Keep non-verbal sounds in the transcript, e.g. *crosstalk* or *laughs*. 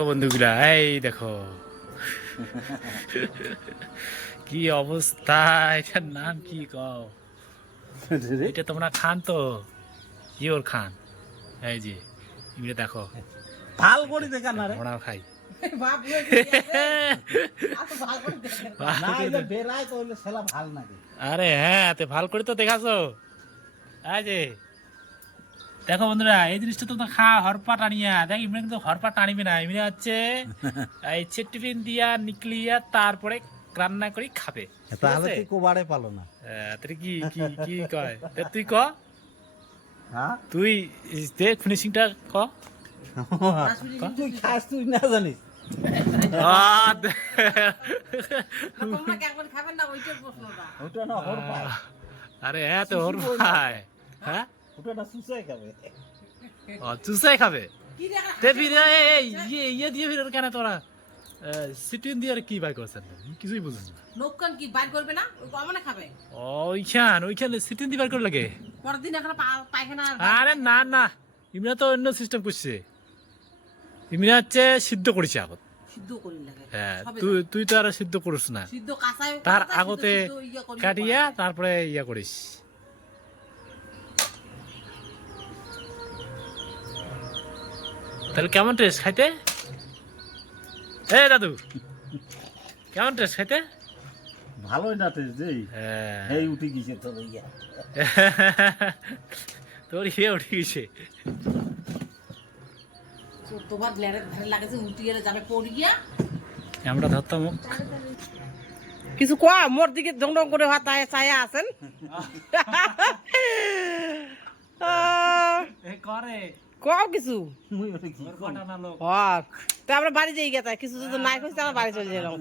বন্ধুগুলা এই দেখো। কি অবস্থা? এটার নাম কি কও? এটা তোমরা খান তো? ইওর খান। এই যে দেখো। ভালো করে দেখা না রে। খাই। *laughs* আরে হ্যাঁ তে ভালো করে তো দেখাছো। এই যে দেখো বন্ধুরা এই জিনিসটা তো খা হরপা টানিয়া। দেখ ইমরা কিন্তু হরপা টানিবে না। ইমরা হচ্ছে *laughs* এই টিফিন দিয়া নিকলিয়া তারপরে রান্না করে খাবে। তাহলে আছে? তুই কোবারে পালো না। হ্যাঁ, তাহলে কি কি কি কয়? তুই ক? হ্যাঁ? তুই দে ফিনিশিংটা ক। *laughs* তুই খাস তুই না জানিস। আরে হ্যাঁ তো ওর ভাই হ্যাঁ? ওটা না খাবে। চুষাই খাবে? তে ফিরে ইয়ে ইয়ে দিয়ে ফিরে কেন তোরা? সিটিন দিয়ে আর কি বাই করছেন? কিছুই বুঝিস নৌকান কি বাইর করবে না? ওই কমনে খাবে। ওইখান ওইখানে সিটিন দিয়ে বার করে লাগে পরের দিন এখন পায়খানা আরে না না ইমরা তো অন্য সিস্টেম করছে ইমরা হচ্ছে সিদ্ধ করেছে আগত। সিদ্ধ করি লাগে হ্যাঁ তুই তুই তো আর সিদ্ধ করিস না। তার আগতে ইয়ে কাটিয়া তারপরে ইয়া করিস। তাহলে কেমন টেস্ট খাইতে? এ দাদু কেমন টেস্ট খাইতে? ভালোই না টেস্ট দেই হ্যাঁ। এই উঠি গেছে তোর ইয়া। *laughs* তোর ইয়ে উঠে গেছে। তো তোমার লেরে ধারে লাগেছে উল্টিয়ে যাবে পড়ে গিয়া? আমরা ধরতাম কিছু কোয়া মোর দিকে ঢং ঢং করে হাতায় ছায়া আছেন। *laughs* করে। কও কিছু? মুই ওটা কি কটা না লোক। হক। তো আমরা বাড়ি যাই গেতা কিছু যদি নাই কইছে আমরা বাড়ি চলে যেলাম